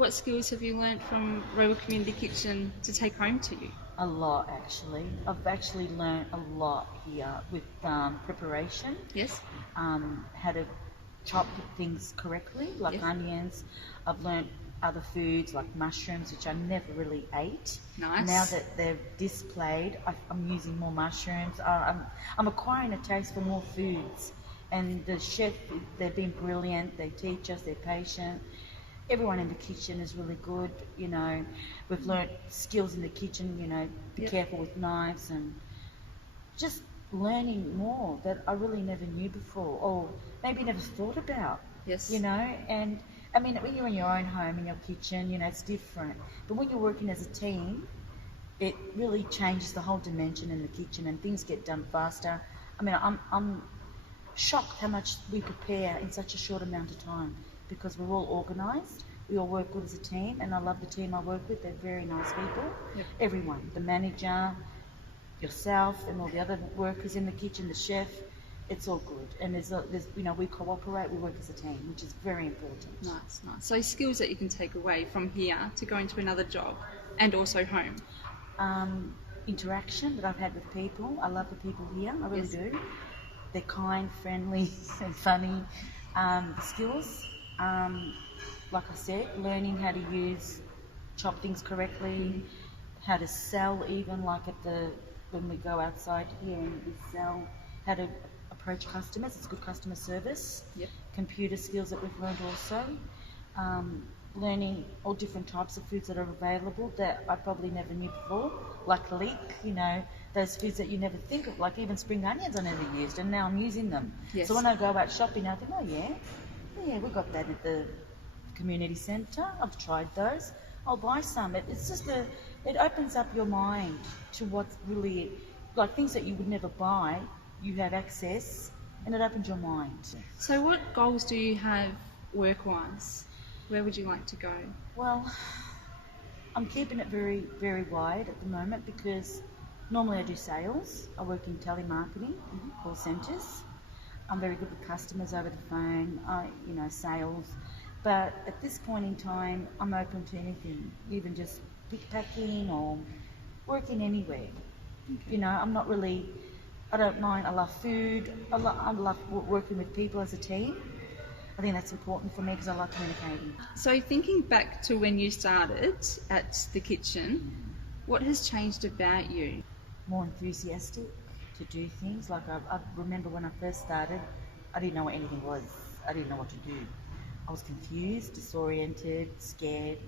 What skills have you learnt from Royal Community Kitchen to take home to you? A lot, actually. I've actually learned a lot here with preparation, Yes. how to chop things correctly, like Yes. onions. I've learned other foods like mushrooms, which I never really ate. Nice. Now that they're displayed, I'm using more mushrooms. I'm acquiring a taste for more foods. And the chef, they've been brilliant. They teach us, they're patient. Everyone in the kitchen is really good. We've learnt skills in the kitchen, be Yep. careful with knives, and just learning more that I really never knew before, or maybe never thought about. Yes. And I mean, when you're in your own home, in your kitchen, it's different. But when you're working as a team, it really changes the whole dimension in the kitchen, and things get done faster. I mean, I'm shocked how much we prepare in such a short amount of time, because we're all organised. We all work good as a team, and I love the team I work with. They're very nice people. Yep. Everyone, the manager, yourself, and all the other workers in the kitchen, the chef. It's all good, and we cooperate. We work as a team, which is very important. Nice, nice. So skills that you can take away from here to go into another job and also home. Interaction that I've had with people. I love the people here. I really Yes. do. They're kind, friendly, and funny. The skills, like I said, learning how to chop things correctly, how to sell, even like when we go outside here and we sell, how to approach customers. It's good customer service. Yep. Computer skills that we've learned also. Learning all different types of foods that are available that I probably never knew before, like leek, those foods that you never think of, like even spring onions I never used, and now I'm using them. Yes. So when I go out shopping, I think, oh yeah, we got that at the community centre. I've tried those. I'll buy some. It opens up your mind to what's really, like things that you would never buy, you have access, and it opens your mind. So what goals do you have work-wise? Where would you like to go? Well, I'm keeping it very, very wide at the moment, because normally I do sales. I work in telemarketing, call centres. I'm very good with customers over the phone, sales. But at this point in time, I'm open to anything, even just pickpacking or working anywhere. Okay. I don't mind. I love food. I love working with people as a team. I think that's important for me because I like communicating. So thinking back to when you started at the kitchen, what has changed about you? More enthusiastic to do things. Like I remember when I first started, I didn't know what anything was. I didn't know what to do. I was confused, disoriented, scared,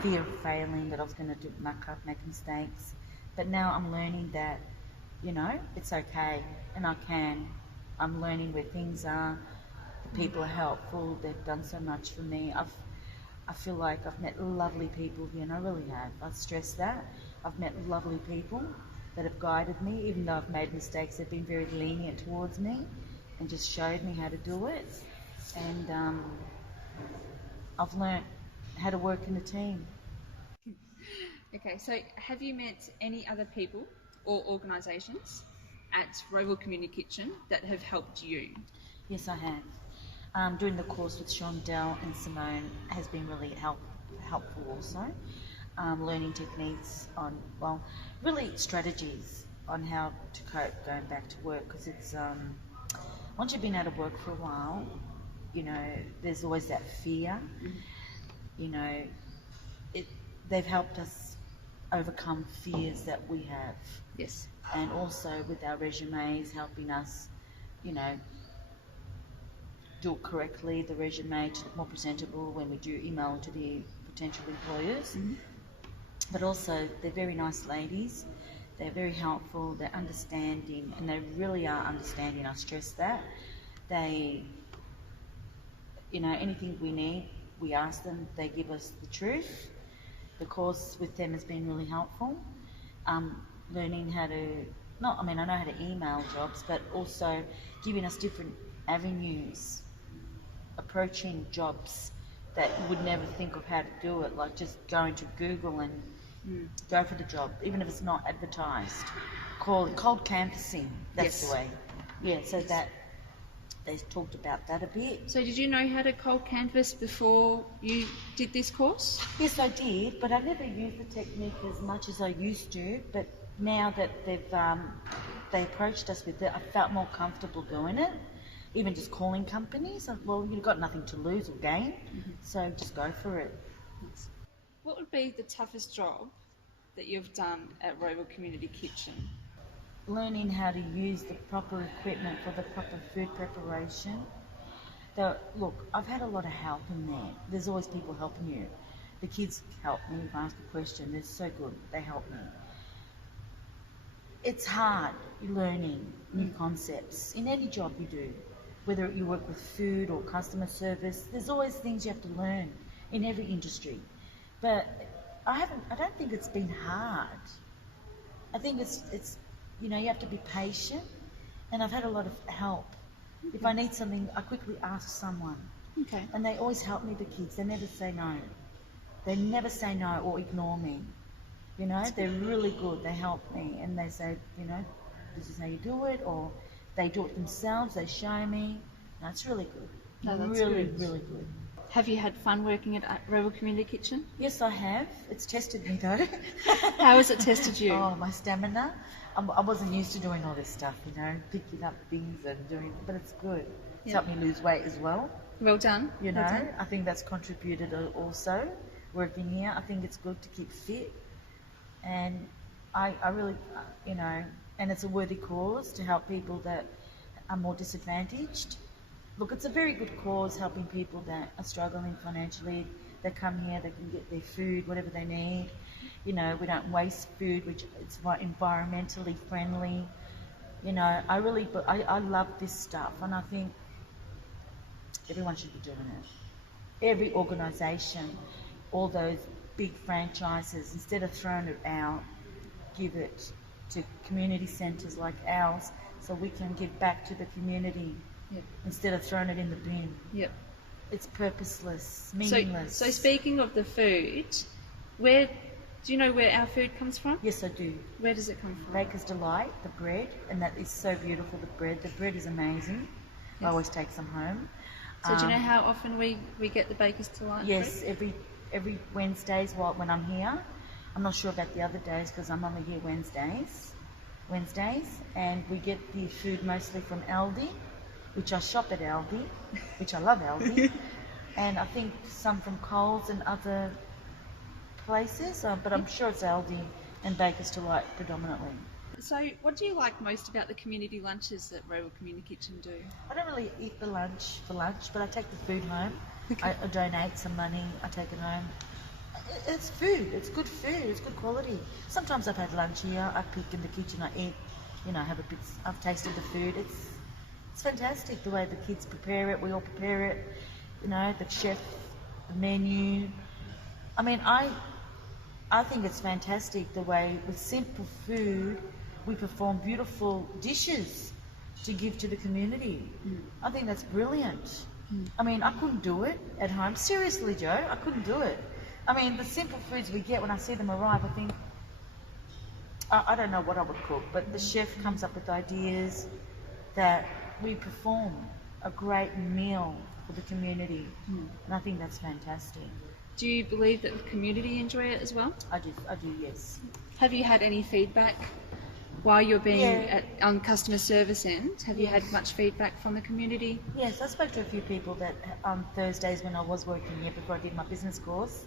fear of failing, that I was going to muck up, make mistakes. But now I'm learning that, it's okay, and I can. I'm learning where things are. The people are helpful. They've done so much for me. I feel like I've met lovely people here, and I really have. I stress that. I've met lovely people that have guided me, even though I've made mistakes. They've been very lenient towards me and just showed me how to do it. And I've learnt how to work in a team. Okay, so have you met any other people or organisations at Roval Community Kitchen that have helped you? Yes, I have. Doing the course with Shondell and Simone has been really helpful also. Learning techniques on, really strategies on how to cope going back to work, because it's, once you've been out of work for a while, there's always that fear. They've helped us overcome fears that we have. Yes. And also with our resumes, helping us, do it correctly, the resume, to look more presentable when we do email to the potential employers. But also, they're very nice ladies. They're very helpful. They're understanding, and they really are understanding. I stress that. They, anything we need, we ask them. They give us the truth. The course with them has been really helpful. Learning how to, I know how to email jobs, but also giving us different avenues, approaching jobs that you would never think of how to do it, like just going to Google and go for the job, even if it's not advertised. Cold canvassing, that's Yes. the way. Yeah, so that they talked about that a bit. So did you know how to cold canvas before you did this course? Yes, I did, but I never used the technique as much as I used to. But now that they approached us with it, I felt more comfortable doing it. Even just calling companies, well, you've got nothing to lose or gain, so just go for it. What would be the toughest job that you've done at Roval Community Kitchen? Learning how to use the proper equipment for the proper food preparation. Look, I've had a lot of help in there. There's always people helping you. The kids help me if I ask a question. They're so good. They help me. It's hard learning new concepts in any job you do, whether you work with food or customer service. There's always things you have to learn in every industry. But I don't think it's been hard. I think it's you have to be patient, and I've had a lot of help. If I need something, I quickly ask someone. Okay. And they always help me, the kids. They never say no. They never say no or ignore me. They're really good. They help me and they say, this is how you do it, or they do it themselves. They show me. That's really good. No, that's really, good. really good. Have you had fun working at Roval Community Kitchen? Yes, I have. It's tested me though. How has it tested you? Oh, my stamina. I wasn't used to doing all this stuff, picking up things and doing, but it's good. It's helped me lose weight as well. Well done. Well done. I think that's contributed also, working here. I think it's good to keep fit. And I really, and it's a worthy cause to help people that are more disadvantaged. Look, it's a very good cause, helping people that are struggling financially. They come here, they can get their food, whatever they need. We don't waste food, which it's environmentally friendly. I love this stuff, and I think everyone should be doing it. Every organisation, all those big franchises, instead of throwing it out, give it to community centres like ours, so we can give back to the community. Yep. Instead of throwing it in the bin. Yep. It's purposeless, meaningless. So speaking of the food, do you know where our food comes from? Yes, I do. Where does it come from? Baker's Delight, the bread, and that is so beautiful, the bread. The bread is amazing. Yes. I always take some home. So do you know how often we get the Baker's Delight? Yes, every Wednesdays when I'm here. I'm not sure about the other days because I'm only here Wednesdays, and we get the food mostly from Aldi, which I shop at Aldi, which I love Aldi, and I think some from Coles and other places, but I'm sure it's Aldi and Baker's Delight predominantly. So what do you like most about the community lunches that Roval Community Kitchen do? I don't really eat the lunch for lunch, but I take the food home. Okay. I donate some money, I take it home. It's food, it's good food, it's good quality. Sometimes I've had lunch here, I cook in the kitchen, I eat, I've tasted the food. It's fantastic the way the kids prepare it, we all prepare it, the chef, the menu. I mean, I think it's fantastic the way with simple food we perform beautiful dishes to give to the community. I think that's brilliant. I mean, I couldn't do it at home. Seriously, Joe, I couldn't do it. I mean, the simple foods we get, when I see them arrive, I think, I don't know what I would cook, but the chef comes up with ideas that we perform a great meal for the community, and I think that's fantastic. Do you believe that the community enjoy it as well? I do, yes. Have you had any feedback while you're being on customer service end? Have you had much feedback from the community? Yes, I spoke to a few people that on Thursdays when I was working here before I did my business course.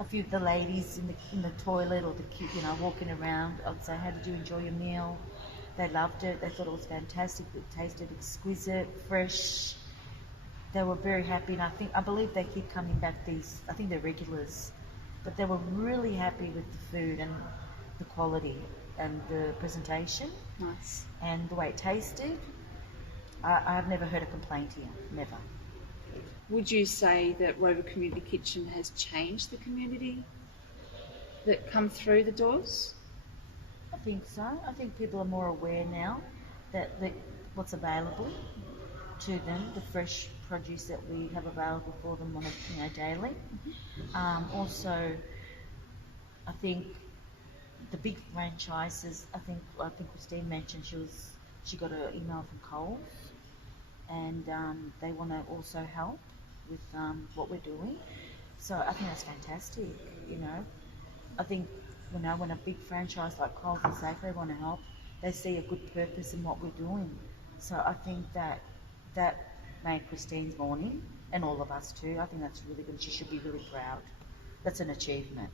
A few of the ladies in the toilet or the kid, walking around. I'd say, "How did you enjoy your meal?" They loved it. They thought it was fantastic. It tasted exquisite, fresh. They were very happy, and I believe they keep coming back. I think they're regulars, but they were really happy with the food and the quality and the presentation. Nice. And the way it tasted. I have never heard a complaint here. Never. Would you say that Roval Community Kitchen has changed the community that come through the doors? I think so. I think people are more aware now that what's available to them, the fresh produce that we have available for them on daily. Also, I think the big franchises. I think Christine mentioned she got an email from Coles, and they want to also help with what we're doing. So I think that's fantastic. You know, I think when a big franchise like Coles and Safeway want to help, they see a good purpose in what we're doing. So I think that made Christine's morning and all of us too. I think that's really good. She should be really proud. That's an achievement.